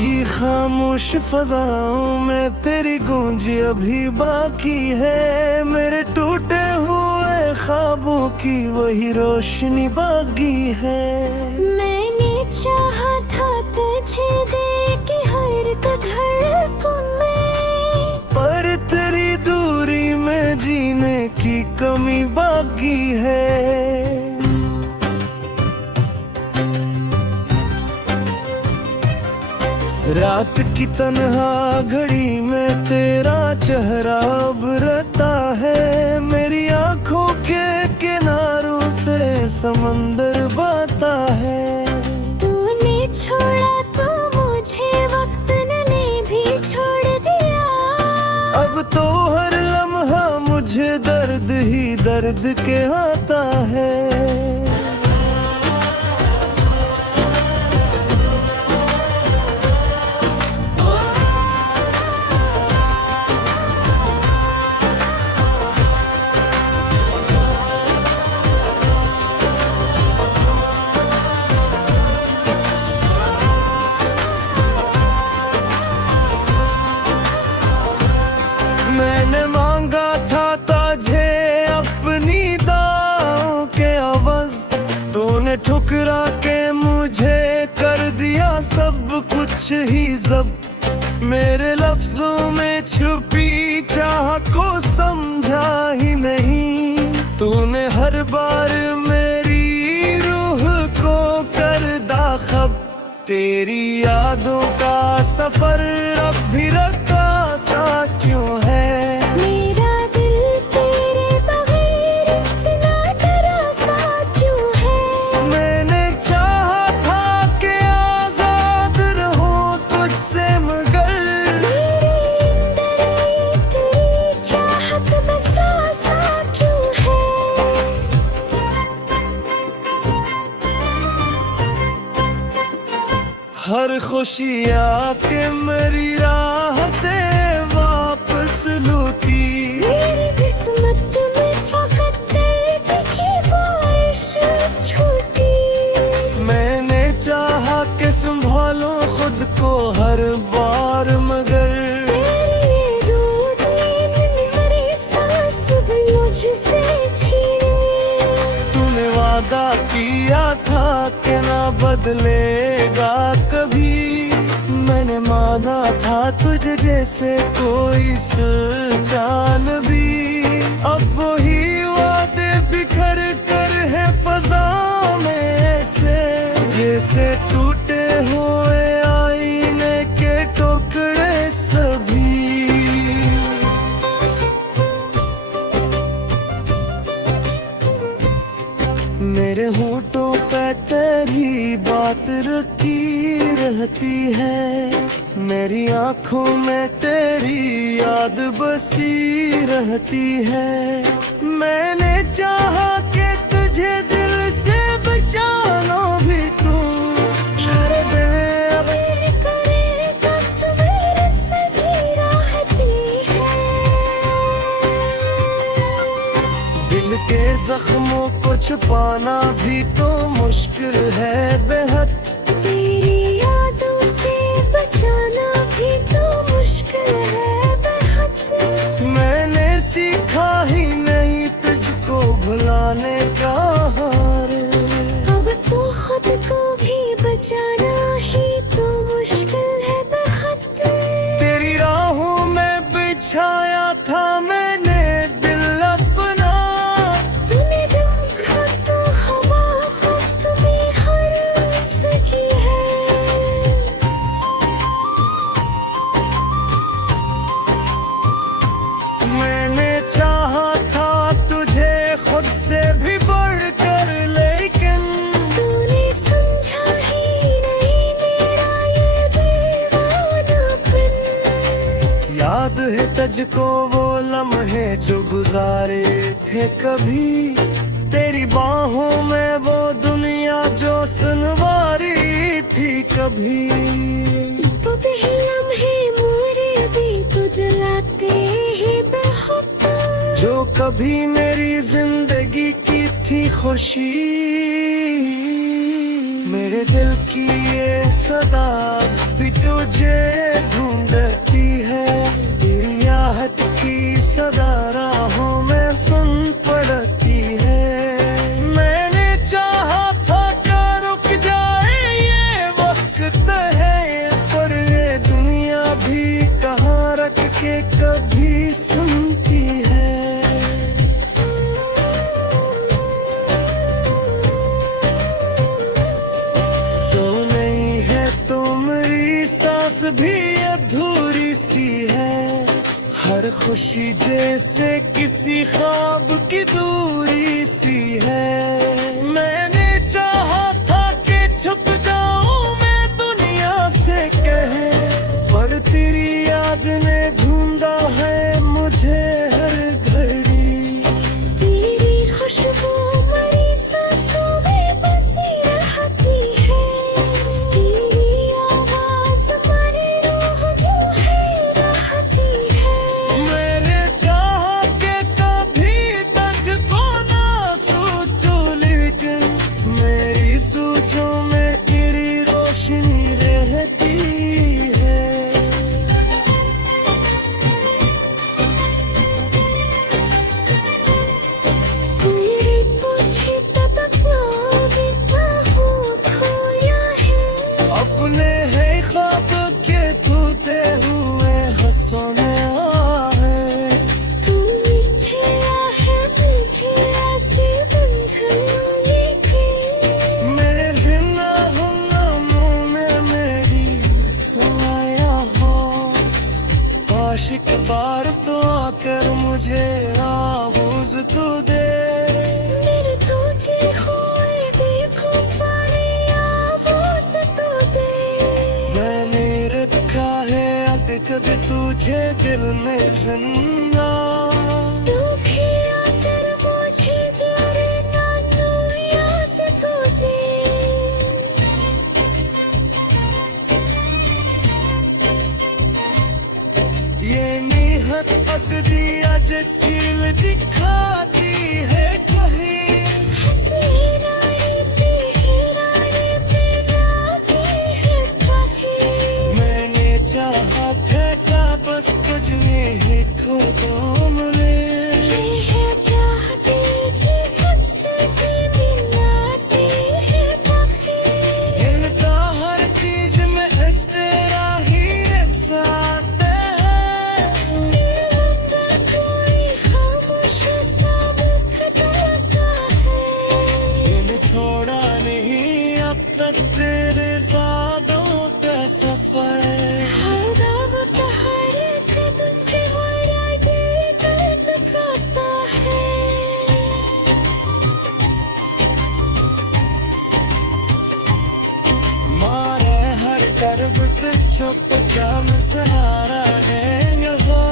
की खामोश फजाओं में तेरी गूंज अभी बाकी है। मेरे टूटे हुए ख्वाबों की वही रोशनी बाकी है। मैंने चाहा था तुझे देके हर धड़कन में, पर तेरी दूरी में जीने की कमी बाकी है। रात की तन्हा घड़ी में तेरा चेहरा अब रहता है। मेरी आंखों के किनारों से समंदर बहता है। तूने छोड़ा तो मुझे वक्त ने भी छोड़ दिया। अब तो हर लम्हा मुझे दर्द ही दर्द के आता है। मैंने मांगा था तुझे अपनी दाओं के अवज़, तूने ठुकरा के मुझे कर दिया सब कुछ ही जब्त। मेरे लफ्जों में छुपी चाह को समझा ही नहीं। तूने हर बार मेरी रूह को कर दाखब। तेरी यादों का सफर अब भी रखा सा क्यों है। मेरा दिल तेरे बगैर इतना डरा सा क्यों है। मैंने चाहा था कि आजाद रहो तुझसे, मगर मेरे अंदर तेरी चाहत बसा सा क्यों है। हर खुशी आके मेरी राह से वापस लूटी। मेरी किस्मत में फकत दर्द की बारिश छूटी। मैंने चाहा कि संभालो खुद को हर बार, मगर तेरी दूध में मेरी सांस भी मुझसे छीनी। तूने वादा किया था कि ना बदलेगा कभी। मैंने माना था तुझे जैसे कोई सुलझान भी। अब वही वादे बिखर कर है फजा में ऐसे, जैसे टूटे हुए आईने के टुकड़े सभी। मेरे होठों पे तेरी बात रखी रहती है। मेरी आंखों में तेरी याद बसी रहती है। मैंने चाहा कि तुझे दिल से बचा लो भी तू। मेरे दिल करे तस्वीर सजी रहती है। दिल के जख्मों को छुपाना भी तो मुश्किल है बेहद। तेरी यादों से बचाना भी तो मुश्किल है बेहद। मैंने सीखा ही नहीं तुझको भुलाने का हार। अब तो खुद को भी बचाना ही तो मुश्किल है बेहद। तेरी राहों में बिछाया था मैंने दिल अपना। तूने दम खा तो हवा खुद भी हर सकी है। मैंने चाहा था तुझे खुद से भी बढ़कर, लेकिन तूने समझा ही नहीं मेरा ये दीवानापन। याद है तुझको वो लम्हे जो गुजारे थे कभी। तेरी बाहों में वो दुनिया जो सुनवारी थी कभी। तो भी लम्हे मोरे भी तो जलाते हैं बहुत। जो कभी मेरी जिंदगी की थी खुशी। मेरे दिल की ये सदा भी तुझे ढूंढती है, तेरी आहट की सदा राहों में सुन पड़ती है। मैंने चाहा था कि रुक जाए ये वक्त है, पर ये दुनिया भी कहाँ रख के कभी सुनती है। तो नहीं है तो मेरी सांस भी अधूरी सी है, हर खुशी जैसे किसी ख्वाब की दूरी सी है। मैंने चाहा था कि छुप जाऊं मैं दुनिया से कहे, पर तेरी याद ने ढूंढा है मुझे हर घड़ी। तेरी खुशबू मेरी सांसों में बसी रहती है, तेरी आवाज हमारी रूह को है रहती है। मैंने चाहा कि कभी तुझको ना सोचूं, लेकिन मेरी सोचों में तेरी रोशनी रहती है। कोई पूछे तब प्यार का हो खोया है, अपने है ख्वाब के टूटे हुए हंसों में आहे। तू मुझे है मुझे ऐसे बंधन लेके। मेरे जिंदा हुम्मों में मेरी समाया हो, आशिक बार तो आकर मुझे आवाज़ तो दे। मेरे टूटे हुए देखो पानी आवाज़ तो दे। मैंने रखा है अटकद तुझे दिल में जिंदा, तू भी आकर मुझे जाने ना दुनिया से तो दे। ये मीहत अकदी अज कील दिखाती है कहीं। हसीनाई पे हिराने पे लाती है कहीं। मैंने चाहा फेंका बस तुझ में ही खो मिले। ये है चाहते जी खुद से भी मिलाते हैं बाकी। इनका हर चीज में इस तेरा ही साथ है। दिल का कोई खामोश सा खटखटा है। इन छोड़ा नहीं अब तक तेरे ख्वाबों का सफर। हर दम पे हर कदम पे मेरा दिल धड़कता है। मारे हर तरफ से छुप क्या में सहारा है यहाँ।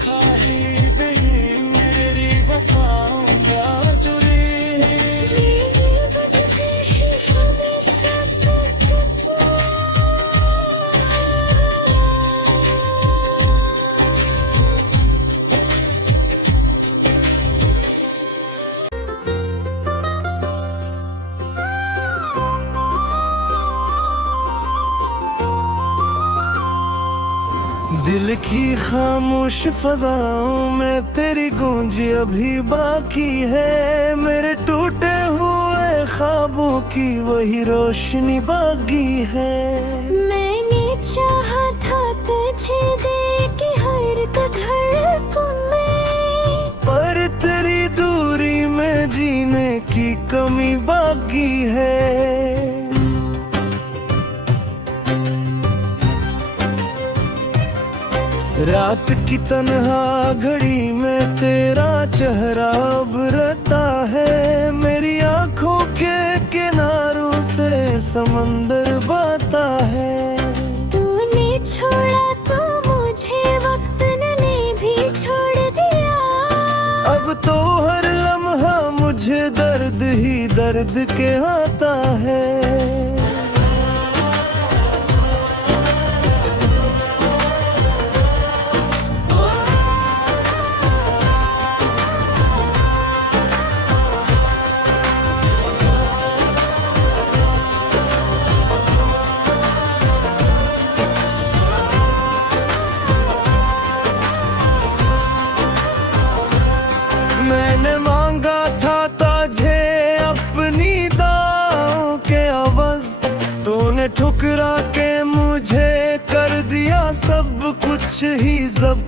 खाही नहीं मेरी वफाओं का जुड़ी। दिल की खामोश फजाओं में तेरी गूंज अभी बाकी है, मेरे टूटे हुए ख्वाबों की वही रोशनी बाकी है। मैंने चाहा था तुझे देख हर कदर को मैं, पर तेरी दूरी में जीने की कमी बाकी है। रात की तन्हा घड़ी में तेरा चेहरा उभरता है, मेरी आंखों के किनारों से समंदर बहता है। तूने छोड़ा तो मुझे वक्त ने भी छोड़ दिया। अब तो हर लम्हा मुझे दर्द ही दर्द के आता है। ठुकरा के मुझे कर दिया सब कुछ ही जब।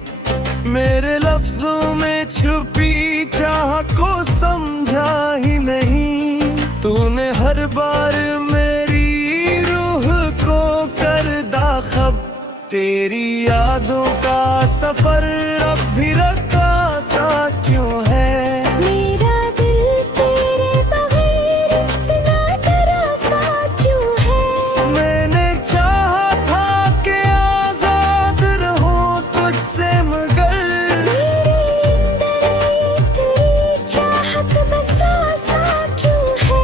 मेरे लफ्जों में छुपी चाह को समझा ही नहीं। तूने हर बार मेरी रूह को कर दाखब। तेरी यादों का सफर अब भी रखा सा क्यों है? मेरा दिल तेरे बगैर इतना डरा सा क्यों है? मैंने चाहा था कि आजाद रहो तुझसे, मगर मेरे अंदर तेरी चाहत बसा सा क्यों है?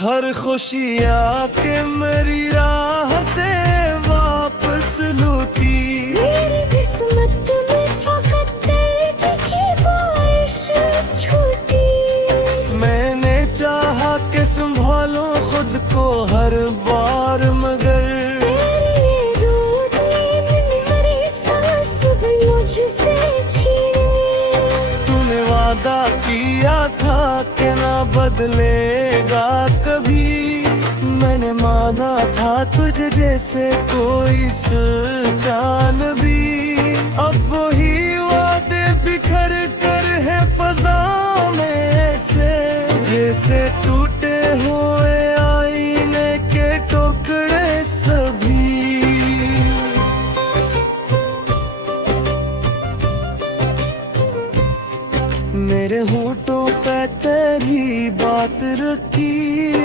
हर खुशी आके मेरी राह से वापस लूटी। मेरी किस्मत में फकत दर्द की बारिश छूटी। मैंने चाहा कि संभालो खुद को हर बार, मगर तेरी दूध में मेरी सांस भी मुझसे छीनी। तूने वादा किया था कि ना बदलेगा कभी। मैंने माना था तुझे जैसे कोई सुलझान भी। अब वही वादे बिखर कर है फजा में ऐसे, जैसे टूटे हुए आईने के टुकड़े सभी। मेरे होठों पे तेरी बात रखी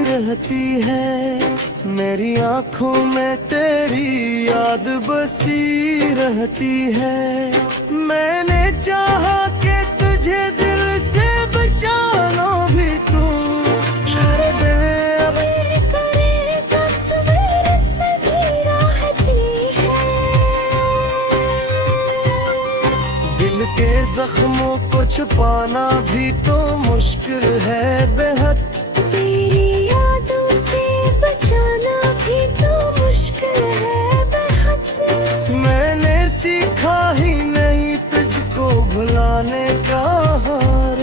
रहती है। मेरी आंखों में तेरी याद बसी रहती है। मैंने चाहा कि तुझे दिल से बचा लो भी तू। मेरे दिल अब मेरे करे तस्वीर सजी रहती है। दिल के जख्मों को छुपाना भी तो मुश्किल है बेहद। तेरी यादों से बचाना भी तो मुश्किल है बेहद। मैंने सीखा ही नहीं तुझको भुलाने का हार।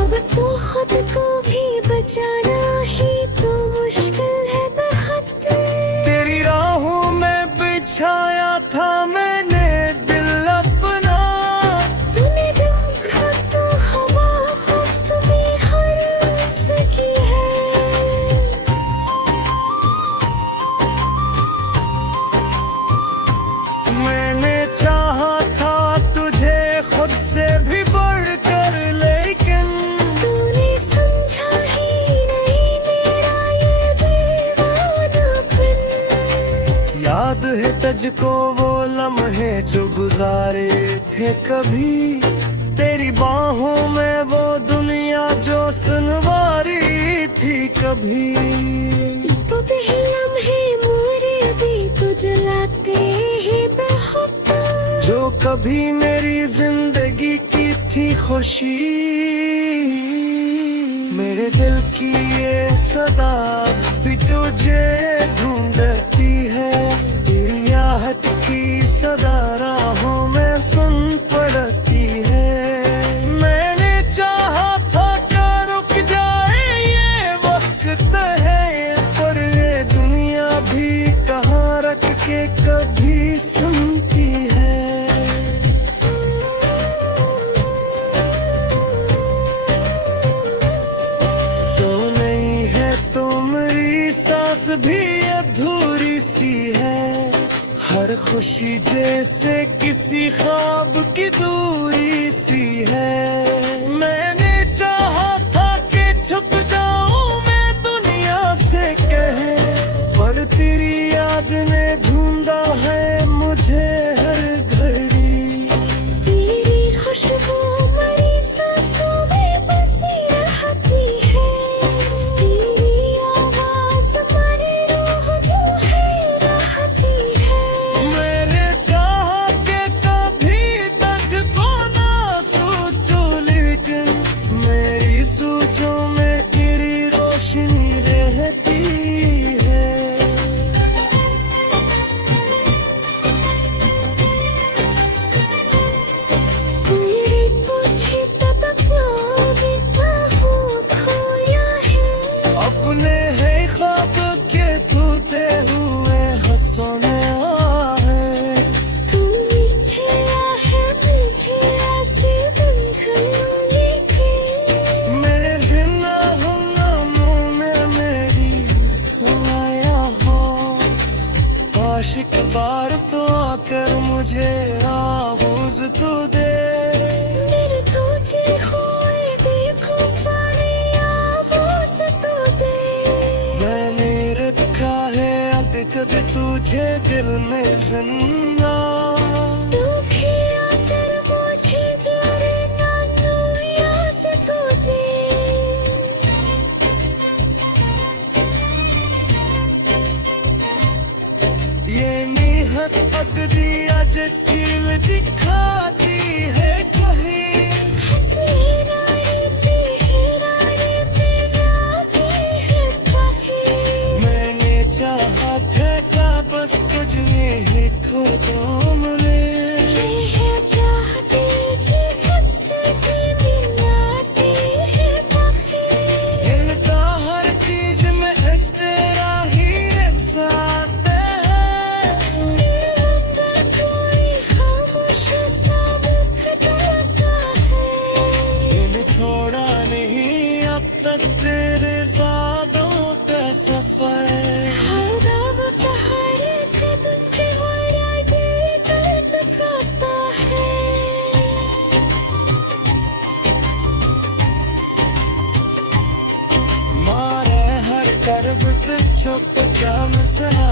अब तो खुद को भी बचाना ही तो मुश्किल है बेहद। तेरी राहों में बिछाया था मैंने दिल अपना। तूने रखा तो हवा खुद भी हर सकी है। मैंने चाहा था तुझे खुद से भी बढ़कर, लेकिन तूने समझा ही नहीं मेरा ये दीवानापन। याद है तुझको वो लम्हे जो गुजारे थे कभी। तेरी बाहों में वो दुनिया जो सुनवारी थी कभी। तो लम्हे मोरे भी तो जलाते हैं बेखुदा। जो कभी मेरी जिंदगी की थी खुशी। मेरे दिल की ये सदा भी तुझे ढूंढती है। तेरी आहट की सदा राहों में सुन पड़ती है। मैंने चाहा था कि रुक जाए ये वक्त है, पर ये दुनिया भी कहाँ रख के कभी सुनती है। तो नहीं है तो मेरी सांस भी अधूरी सी है। हर खुशी जैसे किसी ख्वाब की दूरी सी है। मैंने चाहा था कि छुप जाऊं मैं दुनिया से कहे, पर तेरी याद ने ढूंढा है मुझे हर घड़ी। तेरी खुशबू मरी सांसों में बसी रहती है। तेरी आवाज हमारी रूह को है रहती है। मैंने चाहा कि कभी तुझको ना मुश्किल में जिंदा तू भी आकर मुझे जोड़े ना दुनिया से तू दे ये नीहत अगदी आज कील दिखाती है कहीं मैंने चाहा था क्या बस तुझ में ही खो तो मिले हिलता हर चीज में इस तेरा ही एक साथ है इन छोड़ा नहीं अब तक तेरे वादों का सफर मारे हर करब चुप क्या मसला